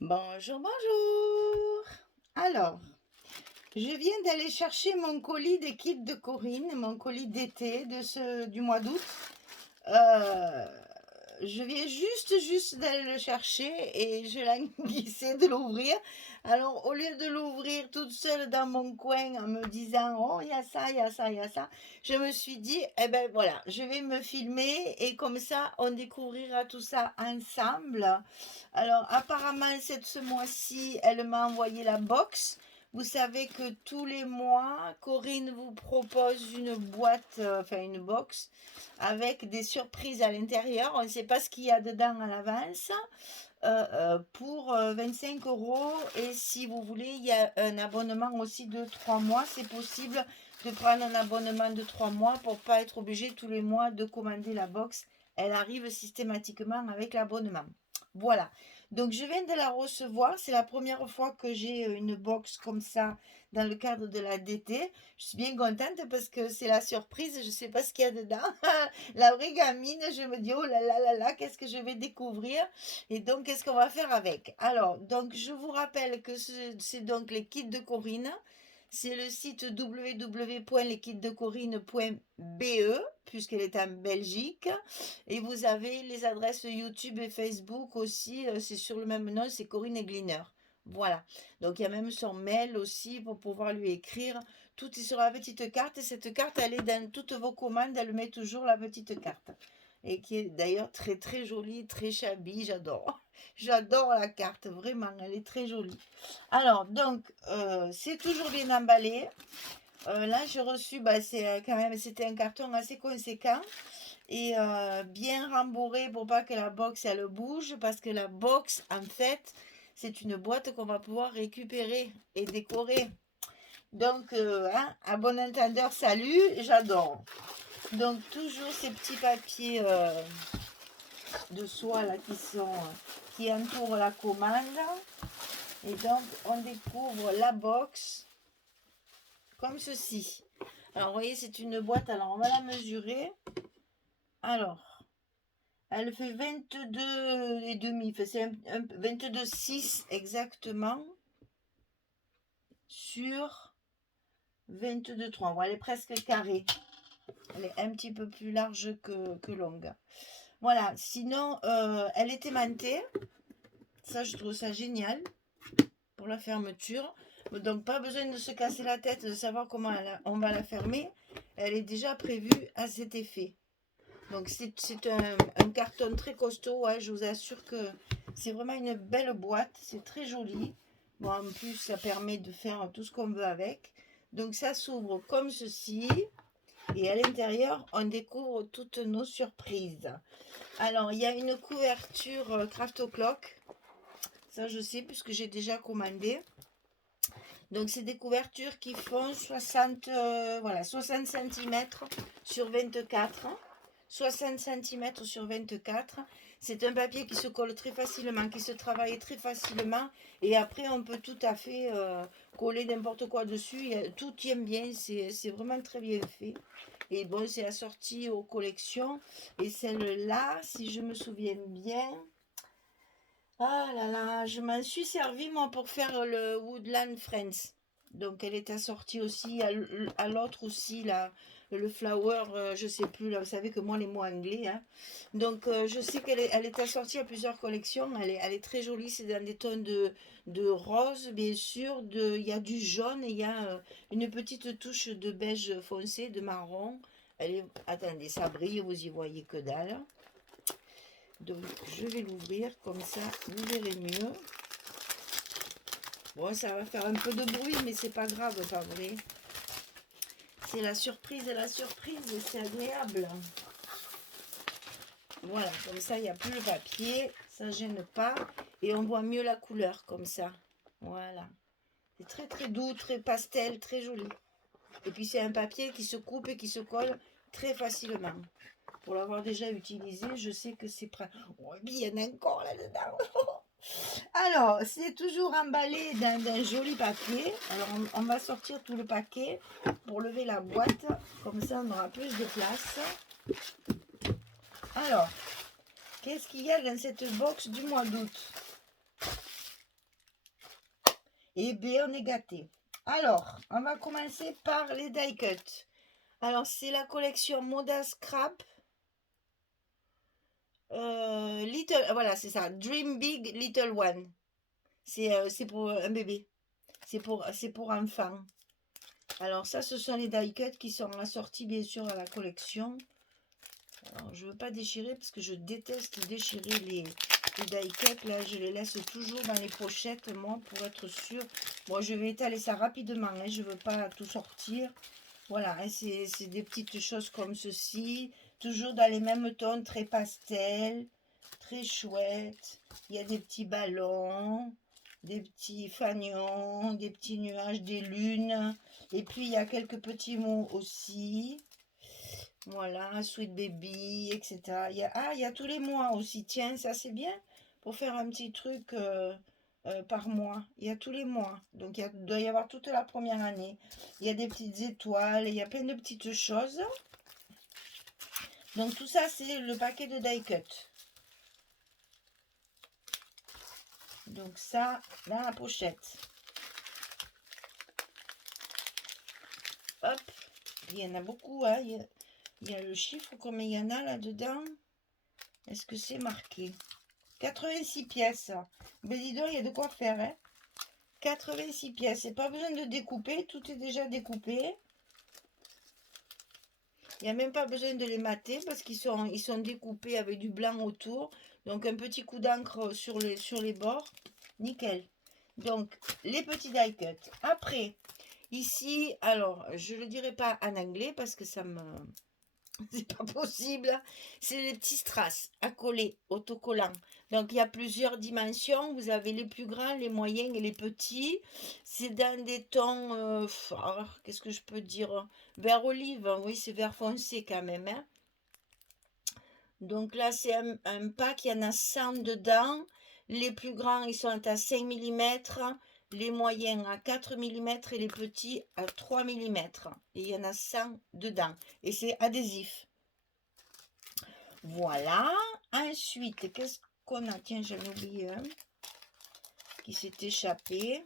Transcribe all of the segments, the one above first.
Bonjour, bonjour. Alors, je viens d'aller chercher mon colis des kits de Corinne, mon colis d'été du mois d'août. Euh, je viens juste d'aller le chercher et je languissais de l'ouvrir. Alors, au lieu de l'ouvrir toute seule dans mon coin en me disant, oh, il y a ça, il y a ça, il y a ça, je me suis dit, eh ben voilà, je vais me filmer et comme ça, on découvrira tout ça ensemble. Alors, apparemment, ce mois-ci, elle m'a envoyé la box. Vous savez que tous les mois, Corinne vous propose une boîte, enfin une box, avec des surprises à l'intérieur. On ne sait pas ce qu'il y a dedans à l'avance. Pour 25 euros. Et si vous voulez, il y a un abonnement aussi de 3 mois. C'est possible de prendre un abonnement de 3 mois pour ne pas être obligé tous les mois de commander la box. Elle arrive systématiquement avec l'abonnement. Voilà. Donc je viens de la recevoir. C'est la première fois que j'ai une box comme ça dans le cadre de la DT. Je suis bien contente parce que c'est la surprise. Je ne sais pas ce qu'il y a dedans. La vraie gamine, je me dis, oh là là là là, qu'est-ce que je vais découvrir? Et donc, qu'est-ce qu'on va faire avec? Alors, donc, je vous rappelle que c'est donc les kits de Corinne. C'est le site www.leskitsdecorinne.be puisqu'elle est en Belgique. Et vous avez les adresses YouTube et Facebook aussi. C'est sur le même nom, c'est Corinne Egliner. Voilà. Donc, il y a même son mail aussi pour pouvoir lui écrire. Tout est sur la petite carte. Et cette carte, elle est dans toutes vos commandes. Elle met toujours la petite carte. Et qui est d'ailleurs très très jolie, très shabby. J'adore. J'adore la carte. Vraiment, elle est très jolie. Alors, donc, c'est toujours bien emballé. Là, j'ai reçu, bah, quand même, c'était un carton assez conséquent et bien rembourré pour pas que la box elle bouge parce que la box en fait c'est une boîte qu'on va pouvoir récupérer et décorer. Donc hein, à bon entendeur, salut, j'adore. Donc toujours ces petits papiers de soie là qui entourent la commande. Et donc on découvre la box comme ceci. Alors vous voyez c'est une boîte, alors on va la mesurer. Alors elle fait 22 et demi, c'est 22,6 exactement sur 22,3. Bon, elle est presque carrée. Elle est un petit peu plus large que longue. Voilà, sinon elle est aimantée. Ça, je trouve ça génial pour la fermeture. Donc, pas besoin de se casser la tête de savoir comment on va la fermer. Elle est déjà prévue à cet effet. Donc c'est un carton très costaud, ouais, je vous assure que c'est vraiment une belle boîte, c'est très joli. Bon, en plus, ça permet de faire tout ce qu'on veut avec. Donc ça s'ouvre comme ceci. Et à l'intérieur, on découvre toutes nos surprises. Alors, il y a une couverture Craft O'Clock. Ça, je sais puisque j'ai déjà commandé. Donc, c'est des couvertures qui font 60, voilà, 60 cm sur 24. 60 cm sur 24. C'est un papier qui se colle très facilement, qui se travaille très facilement. Et après, on peut tout à fait coller n'importe quoi dessus. Tout tient bien, c'est vraiment très bien fait. Et bon, c'est assorti aux collections. Et celle-là, si je me souviens bien, ah là là, je m'en suis servi moi pour faire le Woodland Friends. Donc elle est assortie aussi à l'autre aussi, là, le flower, je sais plus, là, vous savez que moi les mots anglais. Hein. Donc je sais elle est assortie à plusieurs collections, elle est très jolie, c'est dans des tons de rose, bien sûr, il y a du jaune et il y a une petite touche de beige foncé, de marron. Attendez, ça brille, vous y voyez que dalle. Donc je vais l'ouvrir comme ça, vous verrez mieux. Bon, ça va faire un peu de bruit, mais c'est pas grave, pas vrai. C'est la surprise et la surprise, c'est agréable. Voilà, comme ça, il n'y a plus le papier, ça gêne pas. Et on voit mieux la couleur, comme ça. Voilà. C'est très très doux, très pastel, très joli. Et puis c'est un papier qui se coupe et qui se colle très facilement. Pour l'avoir déjà utilisé, je sais que c'est prêt. Oh, il y en a encore là-dedans. Alors, c'est toujours emballé d'un joli papier. Alors, on va sortir tout le paquet pour lever la boîte. Comme ça, on aura plus de place. Alors, qu'est-ce qu'il y a dans cette box du mois d'août? Et B, on est gâté. Alors, on va commencer par les die cut. Alors, c'est la collection Moda Scrap. Voilà, c'est ça. Dream Big Little One. C'est pour un bébé. C'est pour enfants. Alors, ça, ce sont les die cut qui sont assortis, bien sûr, à la collection. Alors, je ne veux pas déchirer parce que je déteste déchirer les die cut. Là, je les laisse toujours dans les pochettes, moi, pour être sûr. Bon, je vais étaler ça rapidement. Hein, je ne veux pas tout sortir. Voilà, hein, c'est des petites choses comme ceci. Toujours dans les mêmes tons, très pastel. Très chouette. Il y a des petits ballons, des petits fanions, des petits nuages, des lunes. Et puis, il y a quelques petits mots aussi. Voilà, Sweet Baby, etc. Il y a tous les mois aussi. Tiens, ça c'est bien pour faire un petit truc par mois. Il y a tous les mois. Donc, il doit y avoir toute la première année. Il y a des petites étoiles, il y a plein de petites choses. Donc, tout ça, c'est le paquet de die cut. Donc, ça, dans la pochette. Hop, il y en a beaucoup, hein. Il y a le chiffre, combien il y en a là-dedans? Est-ce que c'est marqué? 86 pièces. Ben dis donc, il y a de quoi faire, hein. 86 pièces. Et pas besoin de découper, tout est déjà découpé. Il n'y a même pas besoin de les mater parce qu'ils sont découpés avec du blanc autour. Donc un petit coup d'encre sur les bords. Nickel. Donc les petits die cut. Après, ici, alors je ne le dirai pas en anglais parce que ça me... c'est pas possible. C'est les petits strass à coller, autocollants. Donc il y a plusieurs dimensions. Vous avez les plus grands, les moyens et les petits. C'est dans des tons, qu'est-ce que je peux dire? Vert olive, oui, c'est vert foncé quand même. Hein. Donc là, c'est un pack, il y en a 100 dedans. Les plus grands, ils sont à 5 mm. Les moyens à 4 mm et les petits à 3 mm. Et il y en a 100 dedans. Et c'est adhésif. Voilà. Ensuite, qu'est-ce qu'on a? Tiens, j'en ai oublié un qui s'est échappé.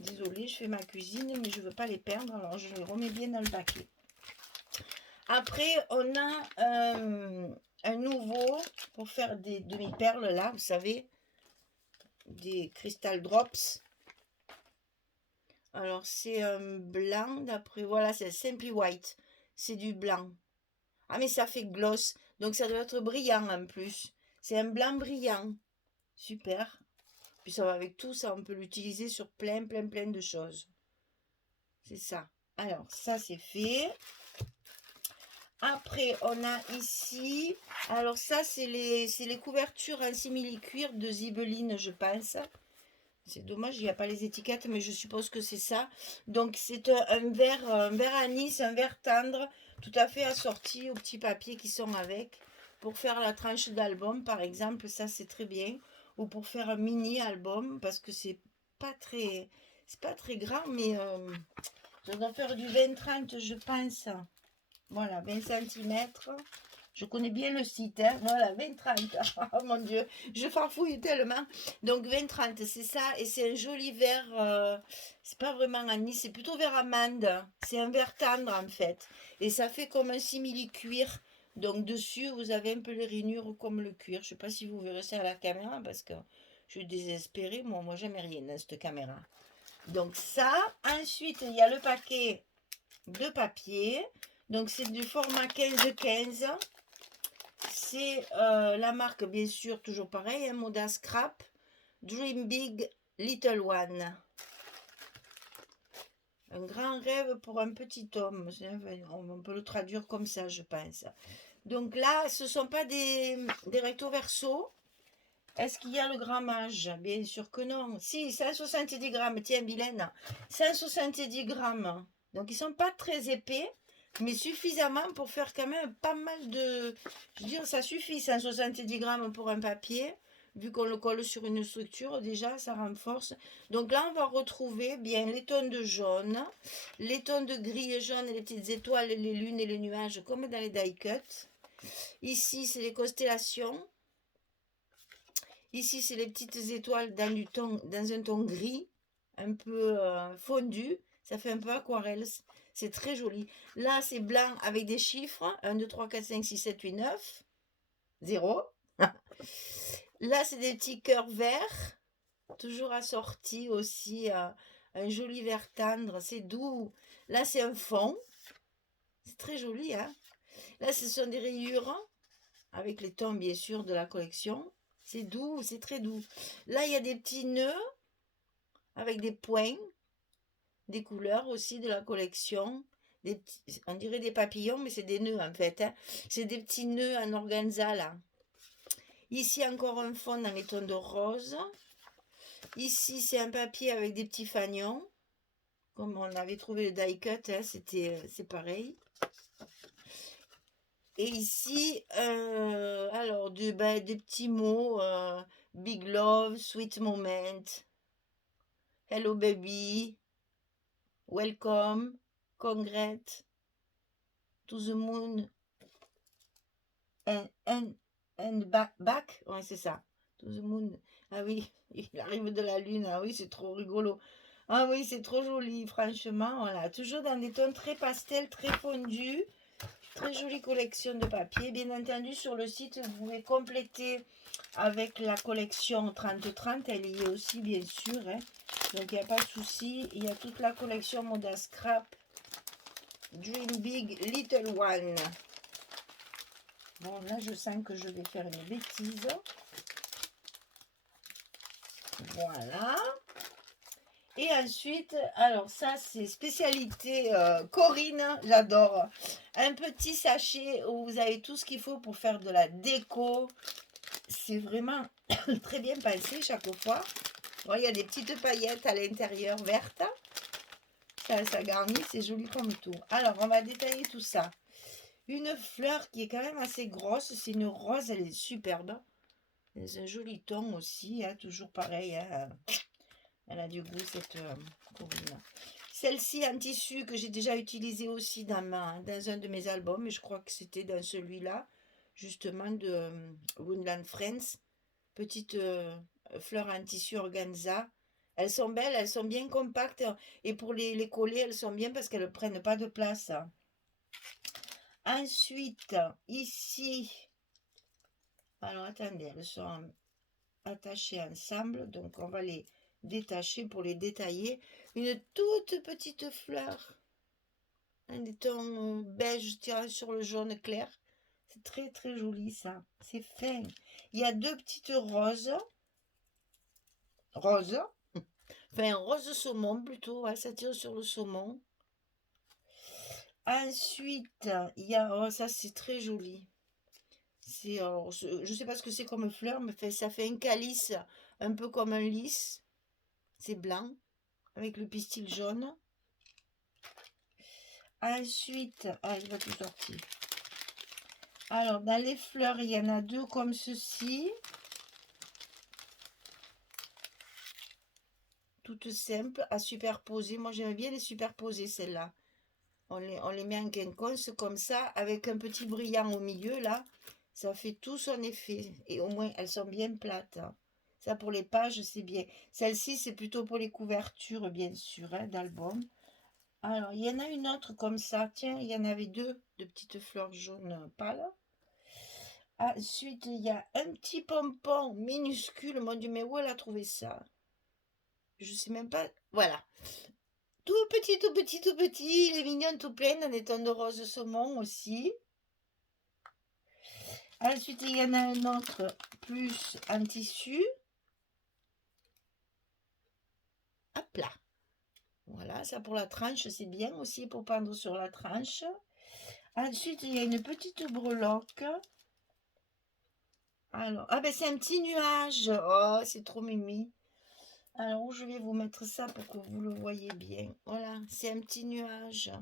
Désolée, je fais ma cuisine, mais je ne veux pas les perdre. Alors, je les remets bien dans le paquet. Après, on a un nouveau pour faire des demi-perles, là, vous savez. Des Crystal Drops. Alors, c'est un blanc, d'après, voilà, c'est Simply White. C'est du blanc. Ah, mais ça fait gloss. Donc, ça doit être brillant en plus. C'est un blanc brillant. Super. Puis ça va avec tout ça. On peut l'utiliser sur plein de choses. C'est ça. Alors, ça, c'est fait. Après, on a ici... Alors, ça, c'est les couvertures en simili-cuir de Zibeline, je pense. C'est dommage, il n'y a pas les étiquettes, mais je suppose que c'est ça. Donc, c'est un vert anis, un vert tendre, tout à fait assorti aux petits papiers qui sont avec. Pour faire la tranche d'album, par exemple, ça, c'est très bien. Ou pour faire un mini-album, parce que c'est pas très grand, mais ça doit faire du 20-30, je pense. Voilà, 20 cm. Je connais bien le site, hein. Voilà, 20-30. Oh mon Dieu, je farfouille tellement. Donc 20-30, c'est ça. Et c'est un joli vert. C'est pas vraiment anis, c'est plutôt vert amande. C'est un vert tendre en fait. Et ça fait comme un simili-cuir. Donc dessus, vous avez un peu les rainures comme le cuir. Je sais pas si vous verrez ça à la caméra parce que je suis désespérée. Moi j'aime rien dans cette caméra. Donc ça. Ensuite, il y a le paquet de papier. Donc c'est du format 15-15. C'est la marque, bien sûr, toujours pareil, hein, Moda Scrap. Dream Big Little One. Un grand rêve pour un petit homme. On peut le traduire comme ça, je pense. Donc là, ce ne sont pas des recto verso. Est-ce qu'il y a le grammage? Bien sûr que non. Si, 170 grammes. Tiens, Bilène. 170 grammes. Donc, ils ne sont pas très épais, mais suffisamment pour faire quand même pas mal de... Je veux dire, ça suffit, 170 grammes pour un papier. Vu qu'on le colle sur une structure, déjà, ça renforce. Donc là, on va retrouver bien les tons de jaune, les tons de gris et jaune, les petites étoiles, les lunes et les nuages, comme dans les die cut. Ici, c'est les constellations. Ici, c'est les petites étoiles dans un ton gris, un peu fondu. Ça fait un peu aquarelle. C'est très joli. Là, c'est blanc avec des chiffres. 1, 2, 3, 4, 5, 6, 7, 8, 9. 0. Là, c'est des petits cœurs verts. Toujours assortis aussi à un joli vert tendre. C'est doux. Là, c'est un fond. C'est très joli, hein. Là, ce sont des rayures avec les tons, bien sûr, de la collection. C'est doux, c'est très doux. Là, il y a des petits nœuds avec des points, des couleurs aussi de la collection. On dirait des papillons, mais c'est des nœuds en fait, hein. C'est des petits nœuds en organza là. Ici, encore un fond dans les tons de rose. Ici, c'est un papier avec des petits fanions. Comme on avait trouvé le die cut, hein, c'est pareil. Et ici, alors, des petits mots. Big love, sweet moment. Hello baby. Welcome. Congrats. To the moon. And back. Ouais, c'est ça. To the moon. Ah oui, il arrive de la lune. Ah oui, c'est trop rigolo. Ah oui, c'est trop joli, franchement. Voilà, toujours dans des tons très pastels, très fondus. Très jolie collection de papier. Bien entendu, sur le site, vous pouvez compléter avec la collection 30-30. Elle y est aussi, bien sûr, hein. Donc, il n'y a pas de souci. Il y a toute la collection Moda Scrap. Dream Big Little One. Bon, là, je sens que je vais faire une bêtise. Voilà. Et ensuite, alors ça, c'est spécialité Corinne, j'adore. Un petit sachet où vous avez tout ce qu'il faut pour faire de la déco. C'est vraiment très bien pensé chaque fois. Bon, il y a des petites paillettes à l'intérieur vertes. Ça garnit, c'est joli comme tout. Alors, on va détailler tout ça. Une fleur qui est quand même assez grosse. C'est une rose, elle est superbe. C'est un joli ton aussi, hein, toujours pareil. Hein. Elle a du goût, cette Corinne. Celle-ci en tissu que j'ai déjà utilisée aussi dans un de mes albums. Mais je crois que c'était dans celui-là, justement, de Woodland Friends. Petite fleurs en tissu organza. Elles sont belles, elles sont bien compactes. Et pour les coller, elles sont bien parce qu'elles ne prennent pas de place. Ensuite, ici... Alors, attendez, elles sont attachées ensemble. Donc, on va les détacher pour les détailler. Une toute petite fleur. Un ton beige tirant sur le jaune clair. C'est très, très joli, ça. C'est fin. Il y a deux petites roses. Rose. Enfin, rose saumon plutôt. Ouais, ça tire sur le saumon. Ensuite, il y a... Oh, ça, c'est très joli. Je ne sais pas ce que c'est comme fleur, mais ça fait un calice un peu comme un lys. C'est blanc, avec le pistil jaune. Ensuite, il va tout sortir. Alors, dans les fleurs, il y en a deux comme ceci. Toutes simples à superposer. Moi, j'aime bien les superposer, celles-là. On les met en quinconce comme ça, avec un petit brillant au milieu, là. Ça fait tout son effet. Et au moins, elles sont bien plates. Hein. Ça, pour les pages, c'est bien. Celle-ci, c'est plutôt pour les couvertures, bien sûr, hein, d'albums. Alors, il y en a une autre comme ça. Tiens, il y en avait deux de petites fleurs jaunes pâles. Ensuite, il y a un petit pompon minuscule. Mon Dieu, mais où elle a trouvé ça? Je sais même pas. Voilà. Tout petit, tout petit, tout petit. Il est mignon, tout plein, dans des tons de rose saumon aussi. Ensuite, il y en a un autre plus en tissu. Hop là. Voilà, ça pour la tranche, c'est bien aussi pour pendre sur la tranche. Ensuite, il y a une petite breloque. Alors, ah ben c'est un petit nuage. Oh, c'est trop mimi. Alors, où je vais vous mettre ça pour que vous le voyez bien. Voilà, c'est un petit nuage.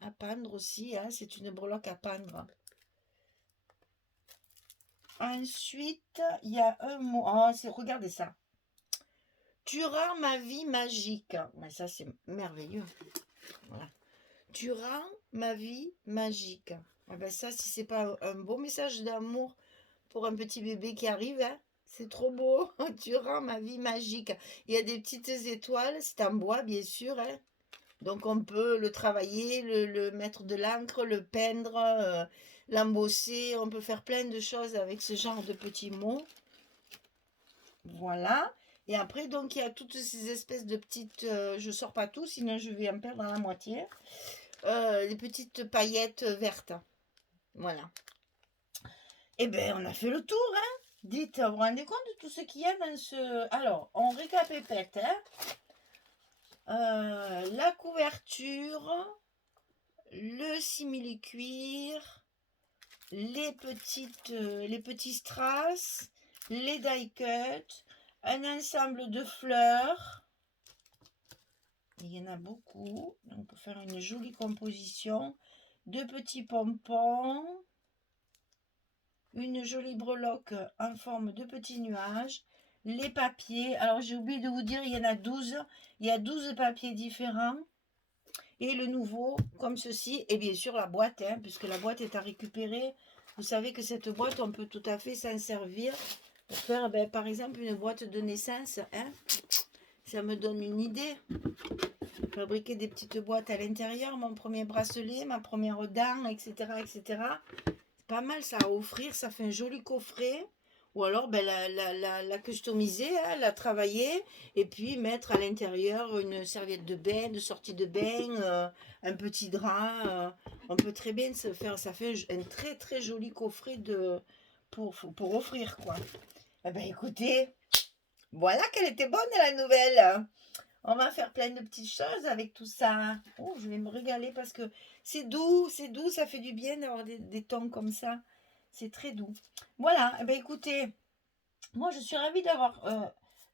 À pendre aussi, hein, c'est une breloque à pendre. Ensuite, il y a un mot. Oh, regardez ça. Tu rends ma vie magique. Mais ça, c'est merveilleux. Voilà. Tu rends ma vie magique. Ah ben ça, si c'est pas un beau message d'amour pour un petit bébé qui arrive, hein. C'est trop beau. Tu rends ma vie magique. Il y a des petites étoiles. C'est en bois, bien sûr, hein. Donc, on peut le travailler, le mettre de l'encre, le peindre, l'embosser. On peut faire plein de choses avec ce genre de petits mots. Voilà. Et après, donc, il y a toutes ces espèces de petites... je sors pas tout, sinon je vais en perdre la moitié. Des petites paillettes vertes. Voilà. Eh bien, on a fait le tour, hein. Dites, vous vous rendez compte de tout ce qu'il y a dans ce... Alors, on récapépète, hein. La couverture, le simili-cuir, les petits strass, les die cuts, un ensemble de fleurs. Il y en a beaucoup. Donc, on peut faire une jolie composition. Deux petits pompons. Une jolie breloque en forme de petits nuages. Les papiers. Alors, j'ai oublié de vous dire, il y en a 12. Il y a 12 papiers différents. Et le nouveau, comme ceci. Et bien sûr, la boîte, hein, puisque la boîte est à récupérer. Vous savez que cette boîte, on peut tout à fait s'en servir pour faire, ben, par exemple, une boîte de naissance. Hein. Ça me donne une idée. Fabriquer des petites boîtes à l'intérieur, mon premier bracelet, ma première dent, etc. etc. C'est pas mal ça à offrir, ça fait un joli coffret. Ou alors ben, la customiser, hein, la travailler, et puis mettre à l'intérieur une serviette de bain, de sortie de bain, un petit drap. On peut très bien se faire, ça fait un très très joli coffret pour offrir quoi. Eh ben écoutez, voilà qu'elle était bonne la nouvelle. On va faire plein de petites choses avec tout ça. Oh, je vais me régaler parce que c'est doux, ça fait du bien d'avoir des tons comme ça. C'est très doux. Voilà, eh ben écoutez, moi je suis ravie d'avoir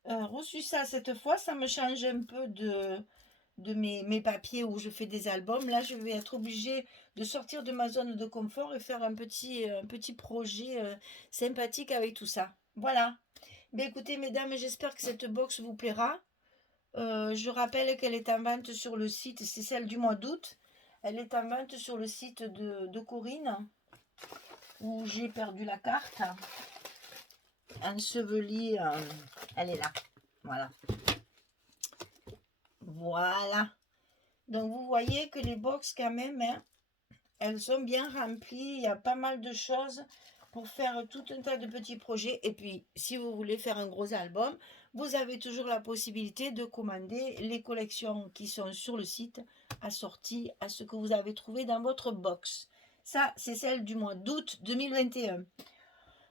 reçu ça cette fois. Ça me change un peu de mes papiers où je fais des albums. Là, je vais être obligée de sortir de ma zone de confort et faire un petit projet sympathique avec tout ça. Voilà. Ben écoutez, mesdames, j'espère que cette box vous plaira. Je rappelle qu'elle est en vente sur le site, c'est celle du mois d'août. Elle est en vente sur le site de Corinne, où j'ai perdu la carte. Ensevelie, elle est là. Voilà. Voilà. Donc vous voyez que les box quand même, hein, elles sont bien remplies. Il y a pas mal de choses pour faire tout un tas de petits projets. Et puis, si vous voulez faire un gros album, vous avez toujours la possibilité de commander les collections qui sont sur le site, assorties à ce que vous avez trouvé dans votre box. Ça, c'est celle du mois d'août 2021.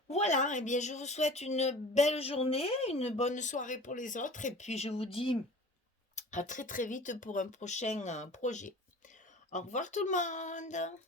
Voilà, et bien je vous souhaite une belle journée, une bonne soirée pour les autres. Et puis, je vous dis à très très vite pour un prochain projet. Au revoir tout le monde!